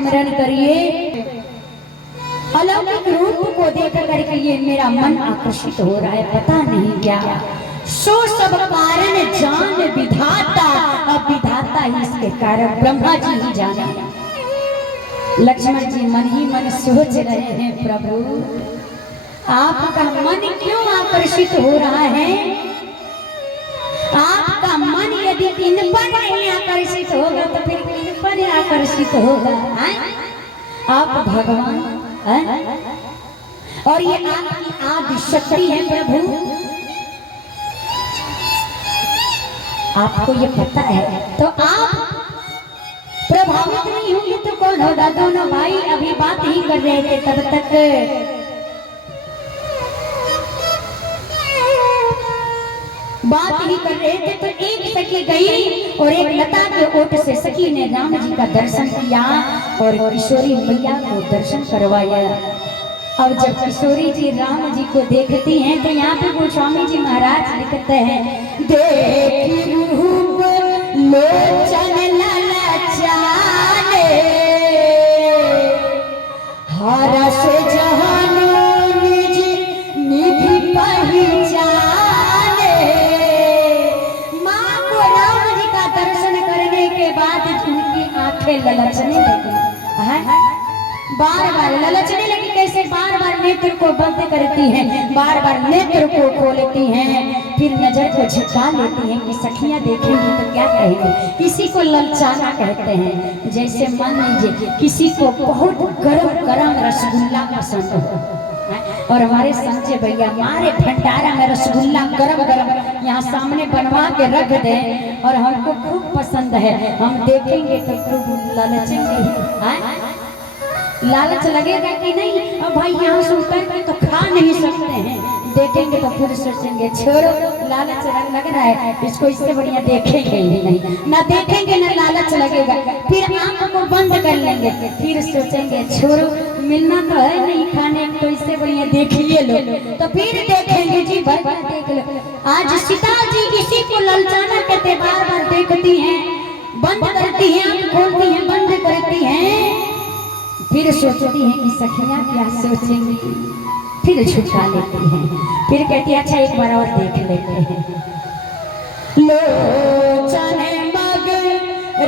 सिमरन करिए। अलौकिक रूप को देख करके ये मेरा मन आकर्षित हो रहा है, पता नहीं क्या। सो सब कारण जान विधाता, अब विधाता ही इसके कारण ब्रह्मा जी ही जाने। लक्ष्मण जी मन ही मन सोच रहे हैं, प्रभु आपका मन क्यों आकर्षित हो रहा है? आपका मन यदि इन पर नहीं आकर्षित होगा तो फिर किन पर आकर्षित होगा? आप भगवान हैं? और ये आपकी आदि शक्ति है प्रभु, आपको ये पता है, तो आप प्रभावित नहीं होंगे तो कौन होगा? दोनों भाई अभी बात ही कर रहे थे, तब तक बात ही कर रहे थे तो एक सखी गई और एक लता के ओट से सखी ने राम जी का दर्शन किया और किशोरी मैया को दर्शन करवाया। अब जब किशोरी जी राम जी को देखती हैं तो यहाँ पे गोस्वामी जी महाराज लिखते हैं, देख रूप लोचन ललचाने हरस जहानो निज निधि पहचाने। माँ को राम जी का दर्शन करने के बाद उनकी आंखें ललचने लगी, बार बार ललचने लगी। कैसे? बार बार नेत्र को बंद करती हैं, बार बार नेत्र को खोलती हैं, फिर नजर को झुका लेती हैं कि सखियां देखेंगी तो क्या कहेंगी। किसी को ललचाना कहते हैं, जैसे मान लीजिए किसी को बहुत गरम गरम रसगुल्ला पसंद हो और हमारे संजय भैया हमारे भंडारा में रसगुल्ला गरम गरम यहाँ सामने बनवा के रख दे और हमको खूब पसंद है, हम देखेंगे तो खूब ललचेंगे। लालच लगेगा कि नहीं? अब भाई यहाँ से उतर के तो खा नहीं सकते हैं, देखेंगे तो फिर सोचेंगे छोड़ो, लालच लग रहा है, इसको इससे बढ़िया देखेंगे ही नहीं। ना देखेंगे ना लालच लगेगा, फिर आंखों को बंद कर लेंगे, फिर सोचेंगे छोड़ो, मिलना तो है नहीं खाने, तो इससे बढ़िया देखिए लो, तो फिर देखेंगे जी, भर भर देख लो। आज सीता जी इसी को ललचाना कहते, बार बार देखती हैं, बंद करती हैं, आंख खोलती हैं, बंद करती हैं, फिर सोचती हैं कि सखियां क्या सोचेंगी, फिर छुपा लेती हैं, फिर कहती है अच्छा एक बार और देख लेते हैं। लोचन मग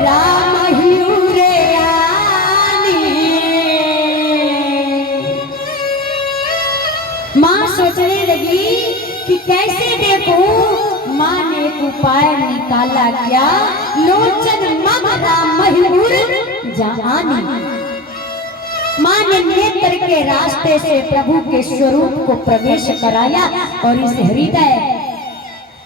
राम ह्यूरे आनी। माँ सोचने लगी कि कैसे देखूं, माँ ने एक उपाय निकाला, क्या? लोचन मग राम ह्यूर जानी। माँ ने नेत्र के रास्ते से प्रभु के स्वरूप को प्रवेश कराया और इस हृदय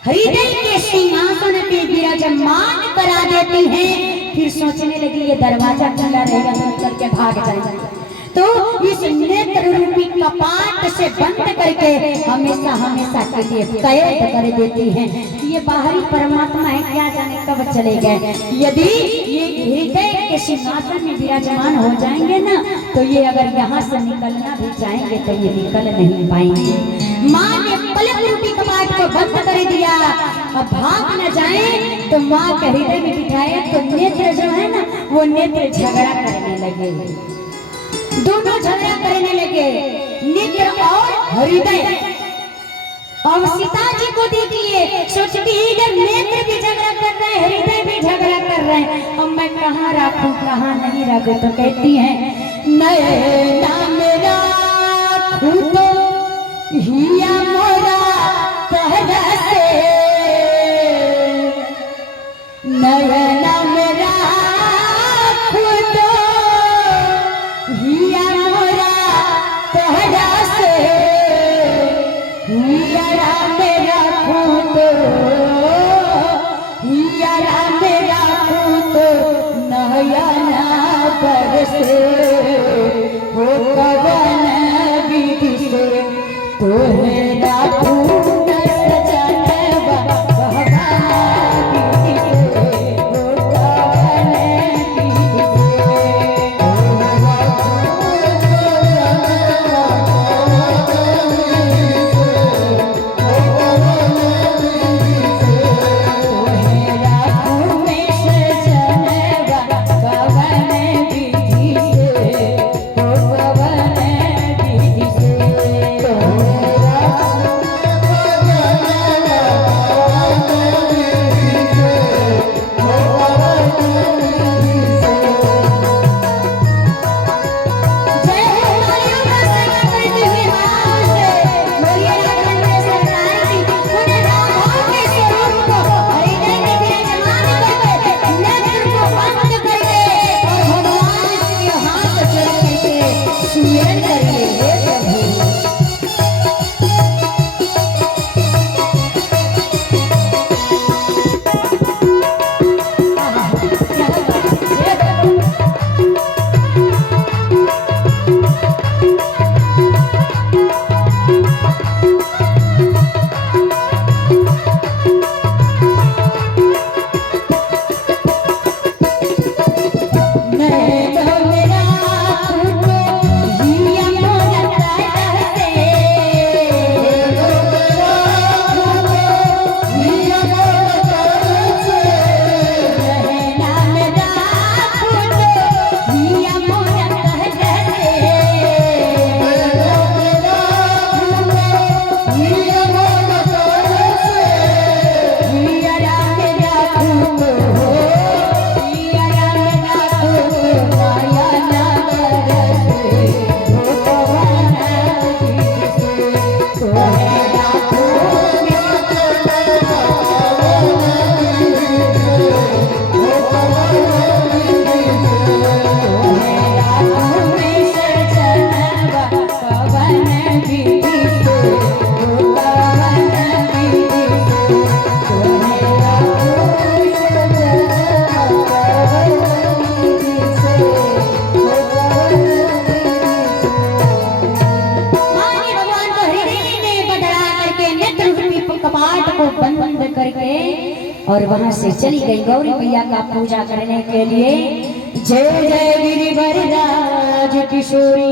के सिंहासन पे विराजमान करा देती हैं। फिर सोचने लगी ये दरवाजा खुला रहेगा तो निकल के भाग जाएगा, तो इस नेत्र रूपी कपाट से बंद करके हमेशा हमेशा के लिए कैद कर देती हैं कि ये बाहरी परमात्मा है, क्या जाने कब चले गए। यदि ये हृदय के सिंहासन में विराजमान हो जाएंगे ना, तो ये अगर यहाँ से निकलना भी चाहेंगे तो ये निकल नहीं पाएंगे। माँ ने पलक रूपी कपाट को बंद कर दिया, अब भाग न जाए तो माँ के हृदय में बिठाए तो नेत्र जो है ना, वो नेत्र झगड़ा करने लगे, दोनों झगड़ा करने लगे, नेत्र और हृदय। अब सीता जी को देखिए, सोचती है इधर नेत्र भी झगड़ा कर रहे हैं, हृदय भी झगड़ा कर रहे हैं, अब मैं कहाँ रखूं कहाँ नहीं रखूं, तो कहती हैं नैना मेरा खुदो हिया मोरा तहरा से, नैना मेरा खुदो हिया मोरा तहरा से, हिया मेरा खुदो, हिया मेरा खुदो नयना बरसे, वो कवन विधि से तोहरा फूल सजनवा, भगवान विधि से वो और वहां से चली गई गौरी मैया का पूजा करने के लिए। जय जय गिरिवर राज किशोरी,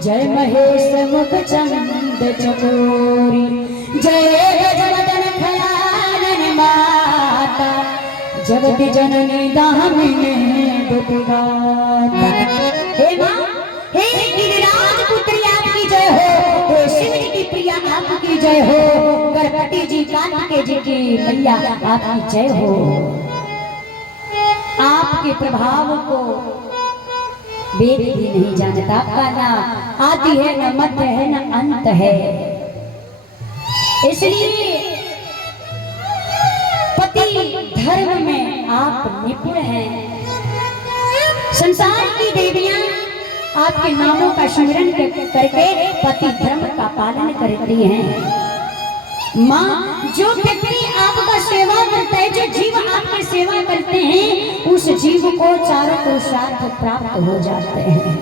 जय महेश मुख चंद चकोरी, जय गजवदन खयानन माता, जगत जननी दामिनी दुर्गाता। हे माँ, हे गिरिराज पुत्री आपकी जय हो, हे शिव जी की प्रिया आपकी जय हो, गणपति जी कार्तिकेय जी की मैया आपकी जय हो। आपके प्रभाव को वेद भी नहीं जानता, आपका ना आदि है न मध्य है न अंत है। इसलिए पति धर्म में आप निपुण हैं। संसार की देवियां आपके नामों का स्मरण करके पति धर्म का पालन करती हैं। माँ, जो व्यक्ति आपका सेवा करता है, जो जीव आपकी सेवा करते हैं, उस जीव को चारों पुरुषार्थ प्राप्त हो जाते हैं।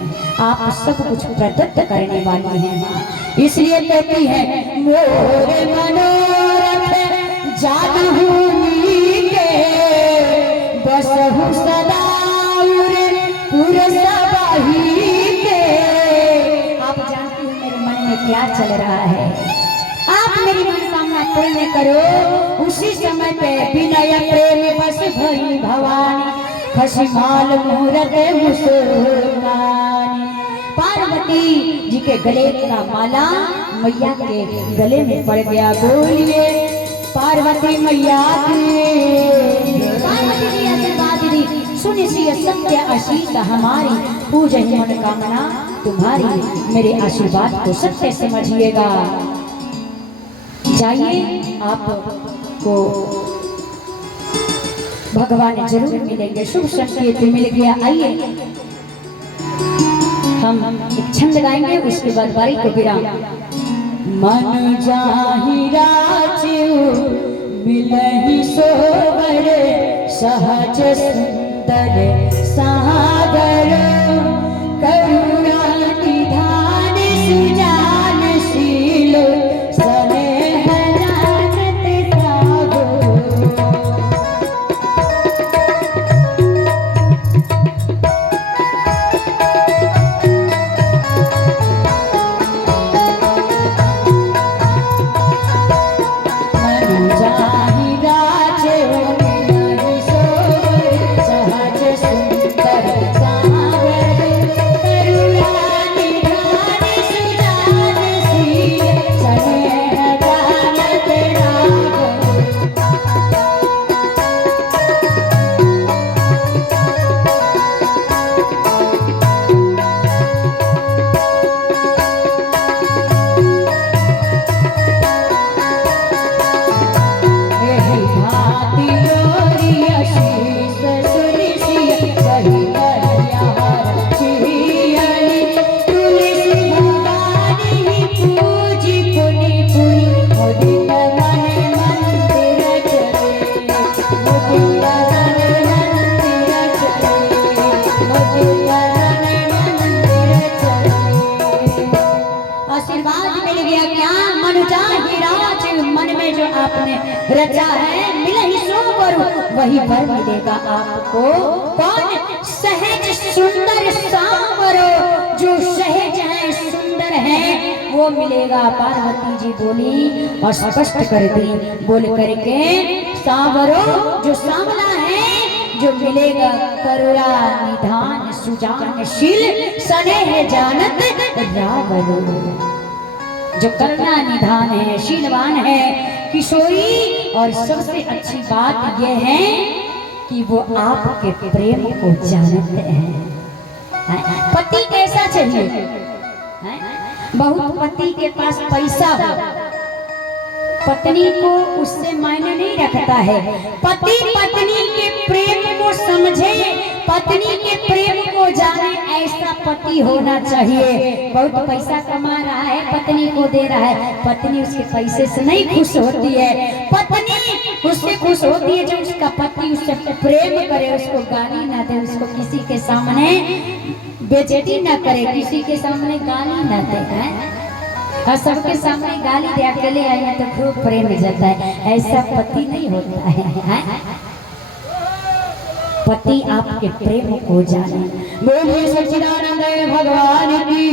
आप सब कुछ प्रदत्त करने वाली हैं माँ। इसलिए कहती है मोरे मनोरथ जानहु नीके, बसहु सदा आप जानती हो मेरे मन में क्या चल रहा है। आप मेरी मनोकामना पूर्ण करो। उसी समय पे विनय प्रेम बस भई भवानी, खसिमाल मुहूर्त मुस्कानी। पार्वती जी के गले का माला मैया के गले में पड़ गया। बोलिए पार्वती मैया की। पार्वती जी आशीर्वाद दी, सुनिए सत्य आशीष हमारी, पूजन मनोकामना तुम्हारी। मेरे आशीर्वाद को सत्य समझिएगा। जाइए, आपको भगवान जरूर मिलेंगे। शुभ संकेत मिल गया। आइए हम एक छंद गाएंगे, उसके बाद बारी को विराम। मन जाहि राजू मिलहि सोवर, सहज सुंदर सागर, करुणा निधान सुजानशील, स्नेह जानत सागो। मन जाहि राजू मिलहि सोवर, सहज सुंदर सागर, करुणा निधान सुजानशील, स्नेह जानत सागो। एहि भांति लोरी आशीष सुनिसिय, सही कल्याण चिहियनि, तुलसी भवानी पूजी पुनि पुनि, मुदित मन मंदिर चले, मुदित मन मंदिर चले, मुदित मन मंदिर चले। आशीर्वाद मिल गया क्या? मन जाहि राज, मन में जो आपने रचा है, मिलहि सो वर, वही वर मिलेगा आपको। कौन? सहज सुंदर सांवरो, जो सहज है सुंदर है वो मिलेगा। पार्वती जी बोली और स्पष्ट कर दी, बोल करके सांवरो जो सांवला है, जो मिलेगा करुणा निधान सुजानशील, स्नेह जानत रावरो। जो करुणा निधान है, शीलवान है, किशोरी। और सबसे अच्छी बात यह है कि वो आपके प्रेम को जानते हैं। पति कैसा चाहिए? बहुत पति के पास पैसा हो, पत्नी को उससे मायने नहीं रखता है। पति पत्नी के प्रेम को समझे, पत्नी के प्रेम को जाने, ऐसा पति होना चाहिए। बहुत पैसा कमा रहा है, पत्नी को दे रहा है, पत्नी उसके पैसे से नहीं खुश होती है। पत्नी उससे खुश होती है जो उसका पति उससे प्रेम करे, उसको गाली ना दे, उसको किसी के सामने बेइज्जती ना करे, किसी के सामने गाली ना दे। और सबके सामने गाली दे अकेले आई है तो खूब प्रेम मिलता है। ऐसा पति नहीं होता है। पति आपके प्रेम को जाने। बोलिए सच्चिदानंद भगवान की।